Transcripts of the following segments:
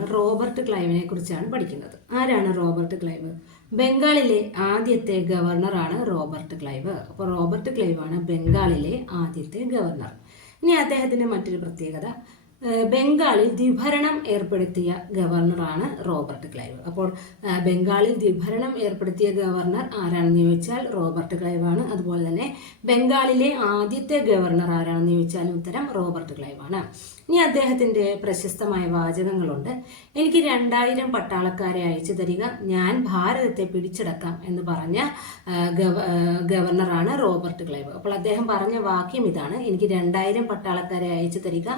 നമ്മൾ റോബർട്ട് ക്ലൈവിനെ കുറിച്ചാണ് പഠിക്കുന്നത്. ആരാണ് റോബർട്ട് ക്ലൈവ്? ബംഗാളിലെ ആദ്യത്തെ ഗവർണറാണ് റോബർട്ട് ക്ലൈവ്. അപ്പോൾ റോബർട്ട് ക്ലൈവ് ആണ് ബംഗാളിലെ ആദ്യത്തെ ഗവർണർ. ഇനി അദ്ദേഹത്തിന്റെ മറ്റൊരു പ്രത്യേകത, ബംഗാളിൽ ദ്വിഭരണം ഏർപ്പെടുത്തിയ ഗവർണറാണ് റോബർട്ട് ക്ലൈവ്. അപ്പോൾ ബംഗാളിൽ ദ്വിഭരണം ഏർപ്പെടുത്തിയ ഗവർണർ ആരാണെന്ന് ചോദിച്ചാൽ റോബർട്ട് ക്ലൈവ് ആണ്. അതുപോലെ തന്നെ ബംഗാളിലെ ആദ്യത്തെ ഗവർണർ ആരാണെന്ന് ചോദിച്ചാൽ ഉത്തരം റോബർട്ട് ക്ലൈവ് ആണ്. ഇനി അദ്ദേഹത്തിന്റെ പ്രശസ്തമായ വാചകങ്ങളുണ്ട്. എനിക്ക് 2000 പട്ടാളക്കാരെ അയച്ചു തരിക, ഞാൻ ഭാരതത്തെ പിടിച്ചടക്കാം എന്ന് പറഞ്ഞ ഗവർണറാണ് റോബർട്ട് ക്ലൈവ്. അപ്പോൾ അദ്ദേഹം പറഞ്ഞ വാക്യം ഇതാണ്: എനിക്ക് 2000 പട്ടാളക്കാരെ അയച്ചു തരിക,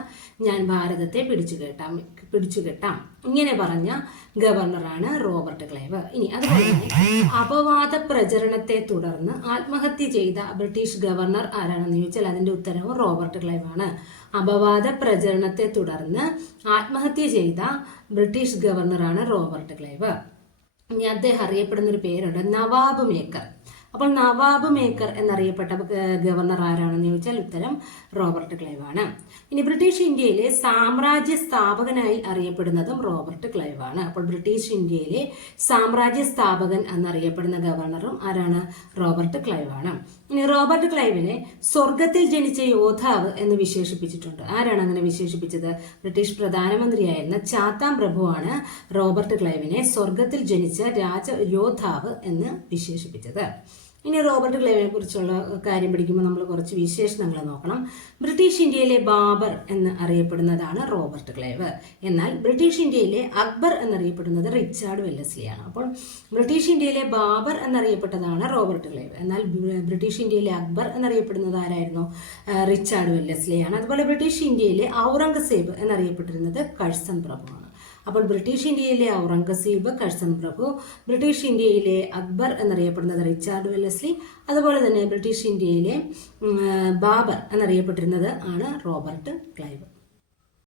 ഞാൻ ഭാരതത്തെ പിടിച്ചുകെട്ടാം. ഇങ്ങനെ പറഞ്ഞ ഗവർണറാണ് റോബർട്ട് ക്ലൈവ്. ഇനി അതുപോലെ തന്നെ അപവാദ പ്രചരണത്തെ തുടർന്ന് ആത്മഹത്യ ചെയ്ത ബ്രിട്ടീഷ് ഗവർണർ ആരാണെന്ന് ചോദിച്ചാൽ അതിന്റെ ഉത്തരവും റോബർട്ട് ക്ലൈവ് ആണ്. അപവാദ പ്രചരണത്തെ തുടർന്ന് ആത്മഹത്യ ചെയ്ത ബ്രിട്ടീഷ് ഗവർണറാണ് റോബർട്ട് ക്ലൈവ്. ഇനി അദ്ദേഹം അറിയപ്പെടുന്ന ഒരു പേരുണ്ട്, നവാബ് മേക്കർ. അപ്പോൾ നവാബ് മേക്കർ എന്നറിയപ്പെട്ട ഗവർണർ ആരാണെന്ന് ചോദിച്ചാൽ ഉത്തരം റോബർട്ട് ക്ലൈവ് ആണ്. ഇനി ബ്രിട്ടീഷ് ഇന്ത്യയിലെ സാമ്രാജ്യ സ്ഥാപകനായി അറിയപ്പെടുന്നതും റോബർട്ട് ക്ലൈവ് ആണ്. അപ്പോൾ ബ്രിട്ടീഷ് ഇന്ത്യയിലെ സാമ്രാജ്യ സ്ഥാപകൻ എന്നറിയപ്പെടുന്ന ഗവർണറും ആരാണ്? റോബർട്ട് ക്ലൈവ് ആണ്. ഇനി റോബർട്ട് ക്ലൈവിനെ സ്വർഗത്തിൽ ജനിച്ച യോദ്ധാവ് എന്ന് വിശേഷിപ്പിച്ചിട്ടുണ്ട്. ആരാണ് അങ്ങനെ വിശേഷിപ്പിച്ചത്? ബ്രിട്ടീഷ് പ്രധാനമന്ത്രിയായിരുന്ന ചാത്താം പ്രഭുവാണ് റോബർട്ട് ക്ലൈവിനെ സ്വർഗത്തിൽ ജനിച്ച യോദ്ധാവ് എന്ന് വിശേഷിപ്പിച്ചത്. ഇനി റോബർട്ട് ക്ലൈവിനെ കുറിച്ചുള്ള കാര്യം പഠിക്കുമ്പോൾ നമ്മൾ കുറച്ച് വിശേഷണങ്ങൾ നോക്കണം. ബ്രിട്ടീഷ് ഇന്ത്യയിലെ ബാബർ എന്ന് അറിയപ്പെടുന്നതാണ് റോബർട്ട് ക്ലൈവ്. എന്നാൽ ബ്രിട്ടീഷ് ഇന്ത്യയിലെ അക്ബർ എന്നറിയപ്പെടുന്നത് റിച്ചാർഡ് വെല്ലസ്ലിയാണ്. അപ്പോൾ ബ്രിട്ടീഷ് ഇന്ത്യയിലെ ബാബർ എന്നറിയപ്പെട്ടതാണ് റോബർട്ട് ക്ലൈവ്. എന്നാൽ ബ്രിട്ടീഷ് ഇന്ത്യയിലെ അക്ബർ എന്നറിയപ്പെടുന്നത് ആരായിരുന്നു? റിച്ചാർഡ് വെല്ലസ്ലിയാണ്. അതുപോലെ ബ്രിട്ടീഷ് ഇന്ത്യയിലെ ഔറംഗസേബ് എന്നറിയപ്പെട്ടിരുന്നത് കഴ്സൺ പ്രഭുവാണ്. അപ്പോൾ ബ്രിട്ടീഷ് ഇന്ത്യയിലെ ഔറംഗസീബ്, കഴ്സൺ പ്രഭു, ബ്രിട്ടീഷ് ഇന്ത്യയിലെ അക്ബർ എന്നറിയപ്പെടുന്നത് റിച്ചാർഡ് വെല്ലസ്ലി, അതുപോലെ തന്നെ ബ്രിട്ടീഷ് ഇന്ത്യയിലെ ബാബർ എന്നറിയപ്പെട്ടിരുന്നത് ആണ് റോബർട്ട് ക്ലൈവ്.